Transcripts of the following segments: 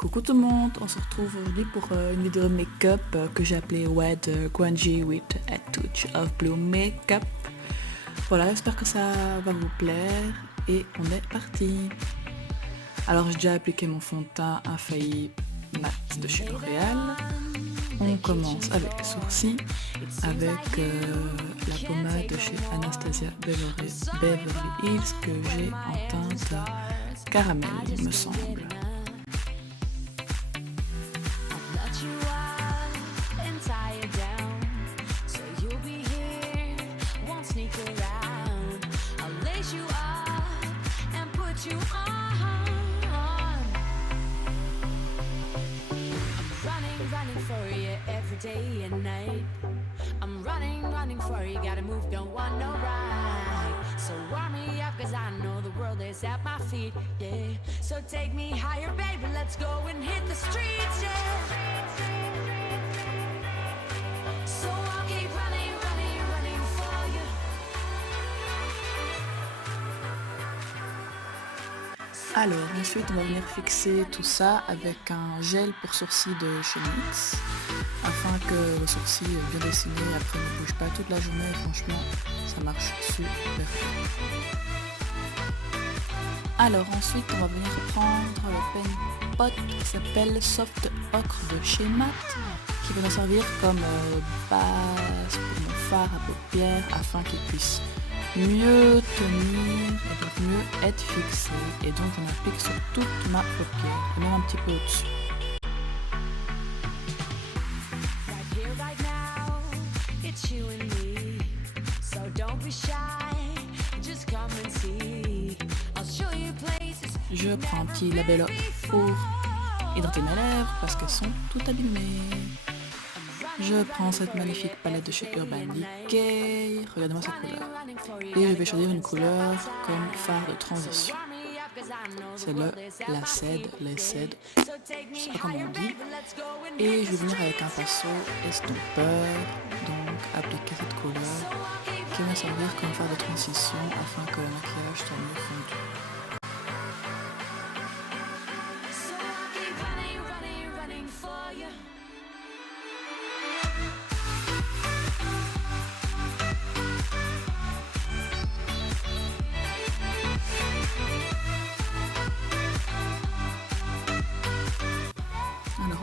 Coucou tout le monde, on se retrouve aujourd'hui pour une vidéo de make-up que j'ai appelée Wed Grungy with a Touch of Blue Makeup. Voilà, j'espère que ça va vous plaire et on est parti. Alors j'ai déjà appliqué mon fond de teint infaillible mat de chez L'Oréal. On commence avec les sourcils, avec la pommade de chez Anastasia Beverly Hills que j'ai en teinte caramel, il me semble. Day and night, I'm running for you, gotta move, don't want no ride. So warm me up, cause I know the world is at my feet, yeah. So take me higher, baby, let's go and hit the streets, yeah. So I'll keep running for you. Alors ensuite on va venir fixer tout ça avec un gel pour sourcils de chez NYX afin que le sourcil bien dessiné après ne bouge pas toute la journée et franchement ça marche super bien. Alors ensuite on va venir prendre le pen pot qui s'appelle Soft Ocre de chez MAC qui va nous servir comme base pour mon fard à paupières afin qu'il puisse mieux tenir et donc mieux être fixé, et donc j'en applique sur toute ma paupière et même un petit peu au-dessus. Je prends un petit label pour hydrater mes lèvres parce qu'elles sont toutes abîmées. Je prends cette magnifique palette de chez Urban Decay, regardez-moi cette couleur. Et je vais choisir une couleur comme phare de transition. C'est la cède, les cèdes, je sais pas comment on dit. Et je vais venir avec un pinceau estompeur, donc appliquer cette couleur qui va servir comme phare de transition afin que le maquillage soit mieux fondu.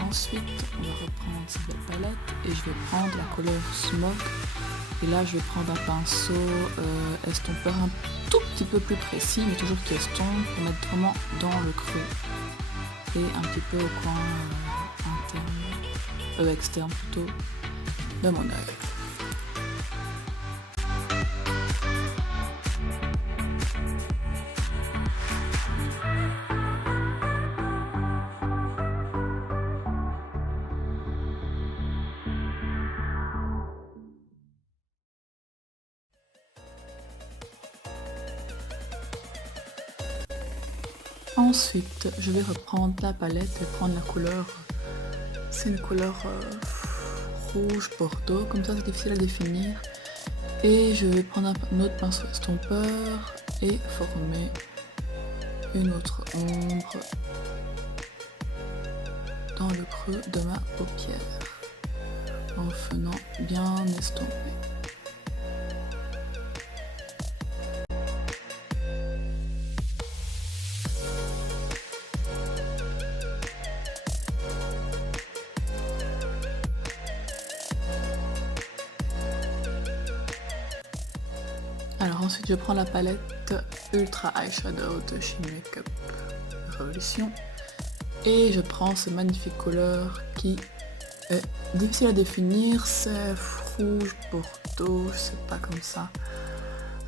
Ensuite, on va reprendre cette belle palette et je vais prendre la couleur Smoke. Et là, je vais prendre un pinceau estompeur un tout petit peu plus précis, mais toujours qui estompe pour mettre vraiment dans le creux. Et un petit peu au coin externe plutôt, de mon œil. Ensuite, je vais reprendre la palette et prendre la couleur, c'est une couleur rouge bordeaux, comme ça c'est difficile à définir. Et je vais prendre un autre pinceau estompeur et former une autre ombre dans le creux de ma paupière en faisant bien estomper. Alors ensuite je prends la palette Ultra Eyeshadow de chez Makeup Revolution et je prends ce magnifique couleur qui est difficile à définir, c'est rouge bordeaux, je sais pas, comme ça,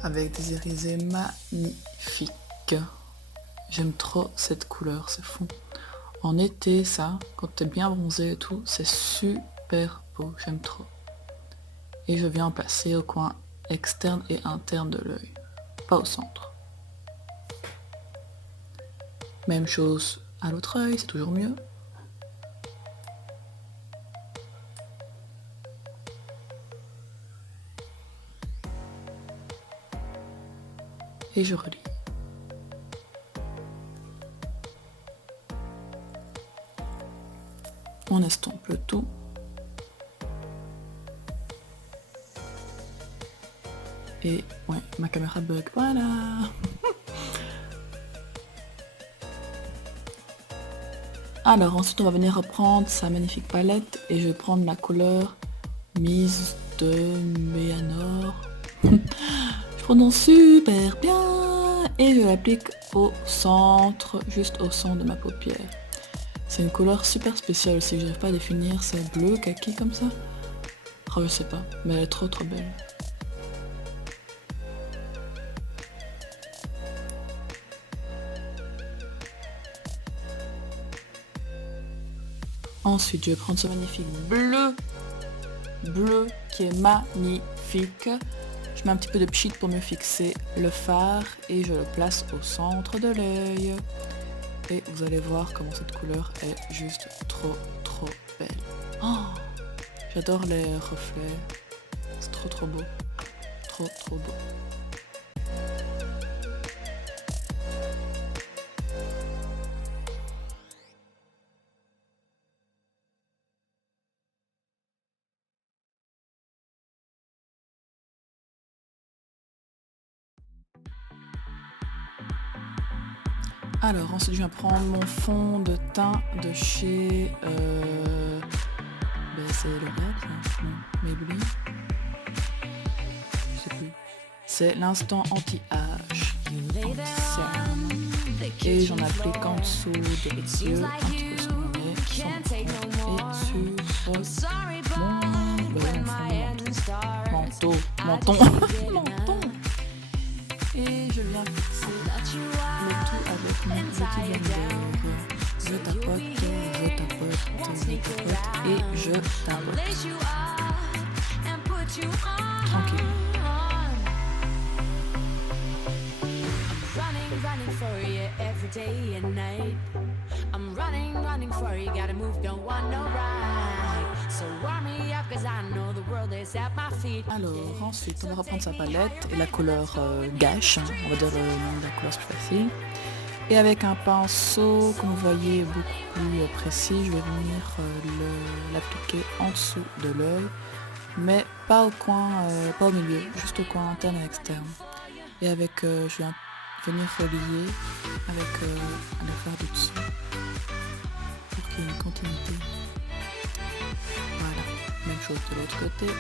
avec des irisés magnifiques. J'aime trop cette couleur, c'est fou. En été ça, quand t'es bien bronzé et tout, c'est super beau, j'aime trop. Et je viens placer au coin externe et interne de l'œil, pas au centre. Même chose à l'autre œil, c'est toujours mieux. Et je relis. On estompe le tout. Et ouais, ma caméra bug, voilà. Alors ensuite on va venir reprendre sa magnifique palette et je vais prendre la couleur Mise de Méanor. Je prononce super bien et je l'applique au centre, juste au centre de ma paupière. C'est une couleur super spéciale aussi, j'arrive pas à définir, c'est bleu, kaki comme ça. Oh je sais pas, mais elle est trop belle. Ensuite, je vais prendre ce magnifique bleu qui est magnifique. Je mets un petit peu de pchit pour me fixer le fard et je le place au centre de l'œil. Et vous allez voir comment cette couleur est juste trop belle. Oh, j'adore les reflets. C'est trop beau. Trop beau. Alors ensuite je viens prendre mon fond de teint de chez c'est L'Oréal, Maybelline. Je sais plus. C'est l'instant anti-âge, anti-cerne. Et j'en applique en dessous des yeux, un petit peu sur mon nez, sur mon front et sur mon menton. Et je viens fixer le tout avec mon petit blender. Je tapote et je tapote. Tranquille. Running for you every day and night. I'm running for you, gotta move, don't want no ride. So warm me up cause I know the world is at my feet. Alors ensuite on va reprendre sa palette et la couleur gâche, on va dire le nom de la couleur c'est plus facile. Et avec un pinceau, comme vous voyez, beaucoup plus précis, je vais venir l'appliquer en dessous de l'œil, mais pas au coin, pas au milieu, juste au coin interne et externe. Et avec, je viens venir relier avec le fer du dessus pour qu'il y ait une continuité. Voilà, même chose de l'autre côté.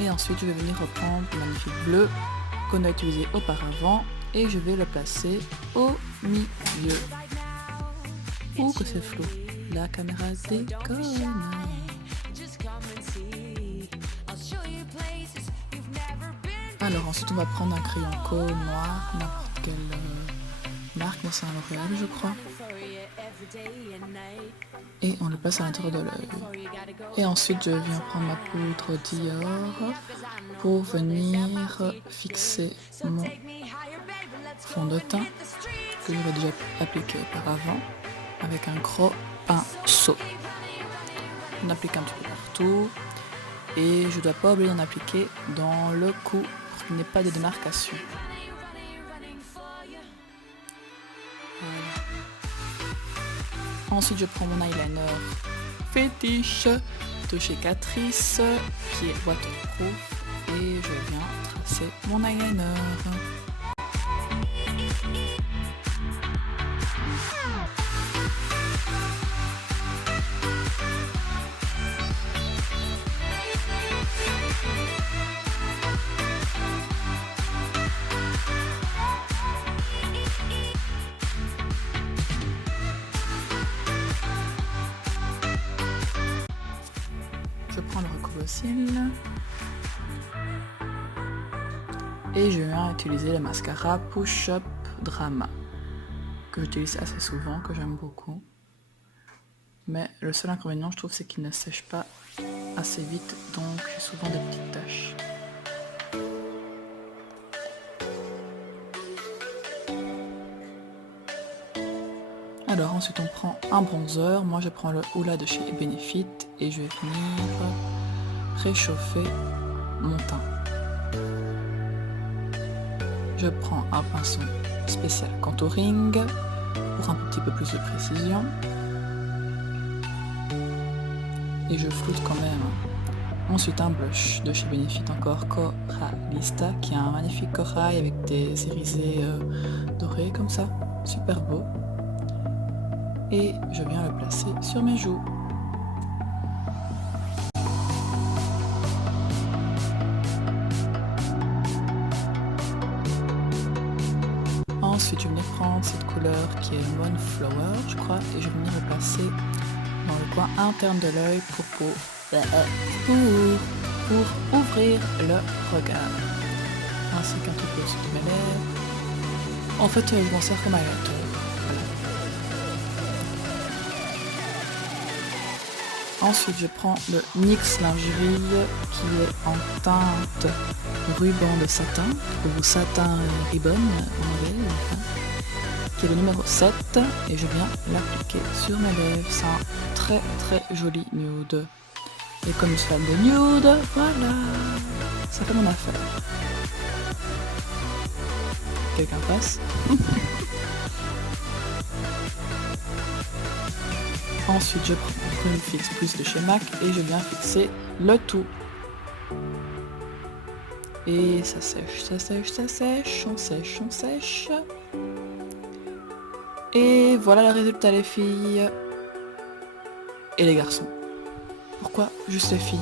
Et ensuite je vais venir reprendre le magnifique bleu qu'on a utilisé auparavant et je vais le placer au milieu. Ouh que c'est flou, la caméra déconne. Alors ensuite on va prendre un crayon colle noir, n'importe quelle marque, moi c'est un L'Oréal je crois. Et on le place à l'intérieur de l'œil. Et ensuite je viens prendre ma poudre Dior pour venir fixer mon fond de teint que j'avais déjà appliqué auparavant avec un gros pinceau. On applique un petit peu partout et je ne dois pas oublier d'en appliquer dans le cou pour qu'il n'y ait pas de démarcation. Voilà. Ensuite je prends mon eyeliner fétiche de chez Catrice qui est waterproof et je viens tracer mon eyeliner. Je prends le recouvre-cils et je viens utiliser le mascara Push Up Drama que j'utilise assez souvent, que j'aime beaucoup. Mais le seul inconvénient je trouve c'est qu'il ne sèche pas assez vite, donc j'ai souvent des petites taches. Alors ensuite on prend un bronzer, moi je prends le Hoola de chez Benefit et je vais venir réchauffer mon teint. Je prends un pinceau spécial contouring pour un petit peu plus de précision. Et je floute quand même. Ensuite un blush de chez Benefit encore, Coralista, qui a un magnifique corail avec des irisés dorés comme ça, super beau. Et je viens le placer sur mes joues. Ensuite je vais venir prendre cette couleur qui est Moonflower je crois et je vais venir le placer dans le coin interne de l'œil pour ouvrir le regard. Ainsi qu'un tout peu au-dessus de mes lèvres. En fait je m'en sers comme highlighter. Ensuite je prends le NYX lingerie qui est en teinte ruban de satin, ou satin ribbon en anglais, qui est le numéro 7 et je viens l'appliquer sur mes lèvres. C'est un très très joli nude. Et comme je suis fan de nude, voilà, ça fait mon affaire. Quelqu'un passe. Ensuite je prends une fixe plus de chez MAC et je viens fixer le tout. Et ça sèche, ça sèche, ça sèche, on sèche, on sèche. Et voilà le résultat les filles. Et les garçons. Pourquoi juste les filles?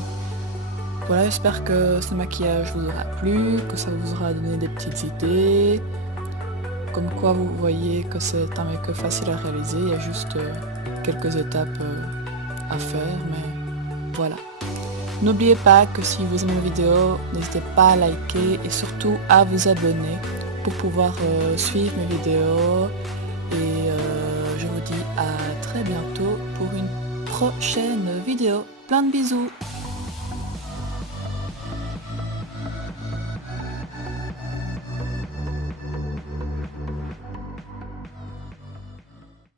Voilà, j'espère que ce maquillage vous aura plu, que ça vous aura donné des petites idées. Comme quoi vous voyez que c'est un make-up facile à réaliser, il y a juste quelques étapes à faire, mais voilà. N'oubliez pas que si vous aimez la vidéo, n'hésitez pas à liker et surtout à vous abonner pour pouvoir suivre mes vidéos. Et je vous dis à très bientôt pour une prochaine vidéo. Plein de bisous!